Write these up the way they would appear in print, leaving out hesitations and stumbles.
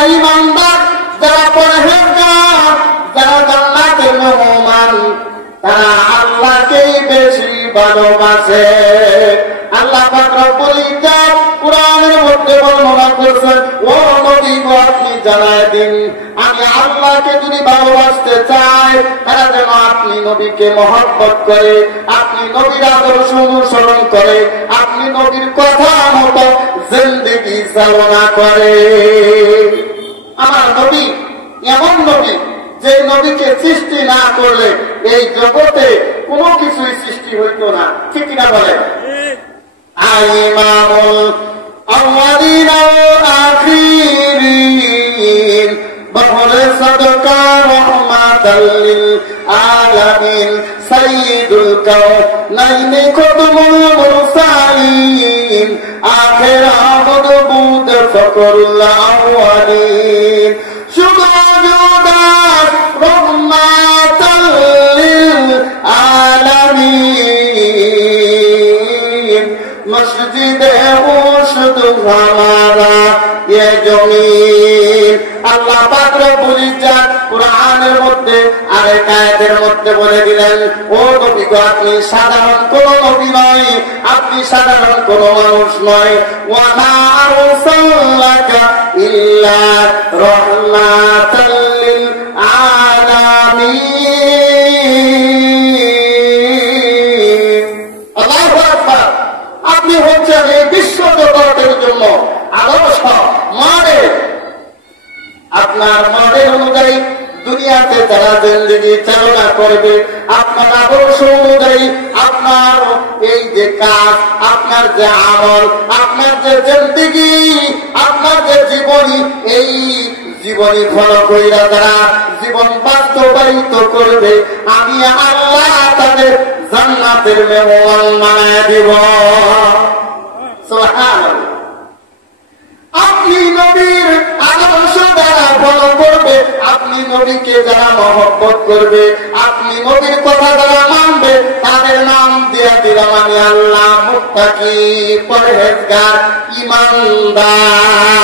যারা ঈমানদার, যারা পরহেজগার, যারা জান্নাতের মেহমান, তারা আল্লাহকেই বেশি ভালোবাসে। আল্লাহ পাক রব্বুল ইজ্জত কুরআনের মধ্যে বর্ণনা করেছেন, ও নবী গো আপনি জানায় দিন, আমি আল্লাহকে যদি ভালোবাসতে চাই তারা যেন আপনি নবীকে মহব্বত করে, আপনি নবীর আদর্শ অনুসরণ করে, আপনি নবীর কথা মতো জিন্দেগি চালনা করে। আমার নবী এমন নবী যে নবীকে সৃষ্টি না করলে এই জগতে কোনো কিছুই সৃষ্টি হইতো না, ঠিক কিনা বলে? ইমামুল আউয়ালিন ওয়াল আখিরিন বহরে সাদকা রাহমাতাল লিল আলামিন সাইয়্যিদুল কাওনাইন কুতুবুল মুরসালিন আখির আবদ বুদ ফকরুল আউয়ালিন সুবহানাল্লাহ রাহমাতাল লিল আলামিন মসজিদে শুধু হামারা ये জমিন। আল্লাহ পাক রব্বুল ইজ্জত কুরআনের মধ্যে আরেক আয়াতের মধ্যে বলে দিলেন, ও নবী গো আপনি সাধারণ কোন নবী নয়, আপনি সাধারণ কোন মানুষ নয়। ওয়া মা আরসালনাকা ইল্লা রাহমাতাল লিল আলামিন। আল্লাহু আকবার। আপনি হচ্ছেন এই বিশ্ব জগতের জন্য আদর্শ মডেল। আপনার মডেল অনুযায়ী দুনিয়াতে যারা জিন্দেগি চালনা করবে, আপনার আদর্শ অনুযায়ী আপনার এই যে কাজ, আপনার যে আমল, আপনার যে জিন্দেগি, আপনার যে জীবনী, এই জীবনী ফলো কইরা যারা জীবন বাস্তবায়িত করবে, আমি আল্লাহ তাদের জান্নাতের মেহমান বানায় দিব। সুবহানাল্লাহ। আপনি নবীর আদর্শ যারা ফলো করবে, আপনি নবীকে যারা মহব্বত করবে, আপনি নবীর কথা যারা মানবে, তাদের নাম দিয়া দিলাম আমি আল্লাহ মুত্তাকি, পরহেজগার, ঈমানদার।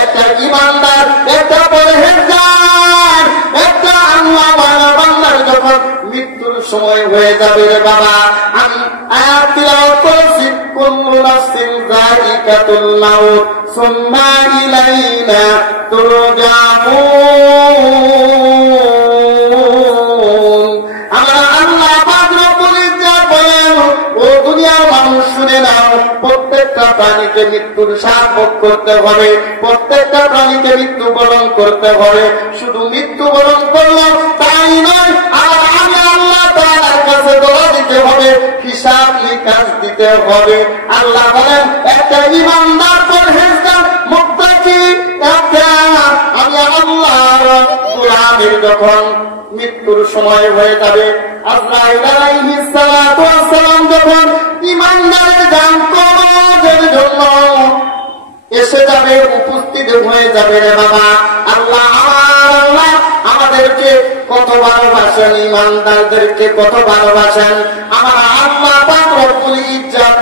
একটা ঈমানদার, একটা পরহেজগার, একটা আল্লাহওয়ালা বান্দার যখন মৃত্যুর সময় হয়ে যাবে রে বাবা, আমি আয়াত তিলাওয়াত করেছি, কুল্লু নাফসিন যায়িকাতুল মাউত সুম্মা ইলাইনা তুরজাউন। আমরা আল্লাহ পাক রব্বুল ইজ্জত বলেন, ও দুনিয়ার মানুষ শুনে নাও, প্রত্যেকটা প্রাণীকে মৃত্যুর স্বাদ ভোগ করতে হবে, প্রত্যেকটা প্রাণীকে মৃত্যুবরণ করতে হবে। শুধু মৃত্যুবরণ করলো তাই নয়, আর আমি আল্লাহ তাআলার কাছে দোয়া দিতে হবে, হিসাব নিকাশ দিতে হবে। আল্লাহ বলেন, একটা ঈমানদার, পরহেজগার, মুত্তাকি, একটা আমি আল্লাহ গোলামের যখন মৃত্যুর সময় হয়ে যাবে, আজরাইল আলাইহিস সালাতু ওয়াস সালাম যখন ঈমানদারের জান কবজের জন্য এসে যাবে, উপস্থিত হয়ে যাবে রে বাবা, আল্লাহ আমাদেরকে কত ভালোবাসেন, ঈমানদারদেরকে কত ভালোবাসেন। আমার আল্লাহ পাক রব্বুল ইজ্জত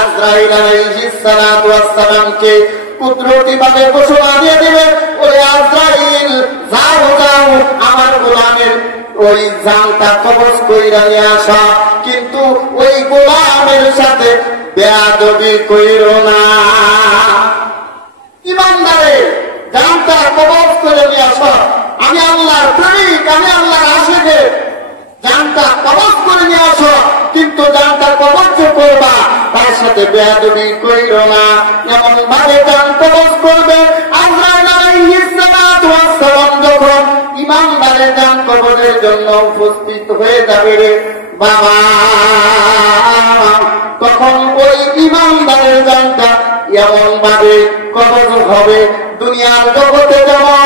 আজরাইল আলাইহিস সালাতু ওয়াস সালামকে কুদরতিভাবে ঘোষণা দিয়ে দিবে, ওরে আজরাইল যাও যাও আমার গোলামের ওই জানটা কবজ কইরা নিয়ে আসা, কিন্তু ওই গোলামের সাথে বেয়াদবি কইরো না। ঈমানদারের জানটা কবজ করে নিয়ে আসা, আমি আল্লাহর প্রেমিক, আমি আল্লাহর আশিক, জানটা কবজ করে নিয়ে আসো, কিন্তু জানটা কবজ করবা তার সাথে বেয়াদবি কইরো না। এমন ভাবে জান কবজ করবে, আজরাইল আলাইহিস সালাতু ওয়াস সালাম যখন ঈমানদারের জান কবজের জন্য উপস্থিত হয়ে যাবে রে বাবা, তখন ওই ঈমানদারের জানটা এমন ভাবে কবজ হবে, দুনিয়ার জগতে যেমন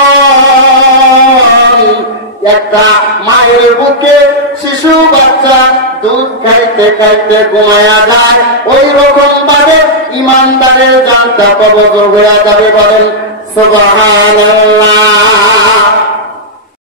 একটা মায়ের বুকে শিশু বাচ্চা দুধ খাইতে খাইতে ঘুমায়া যায়, ওই রকম ভাবে ঈমানদারের জানটা কবজ হয়ে যাবে। বলেন সুবহানাল্লাহ।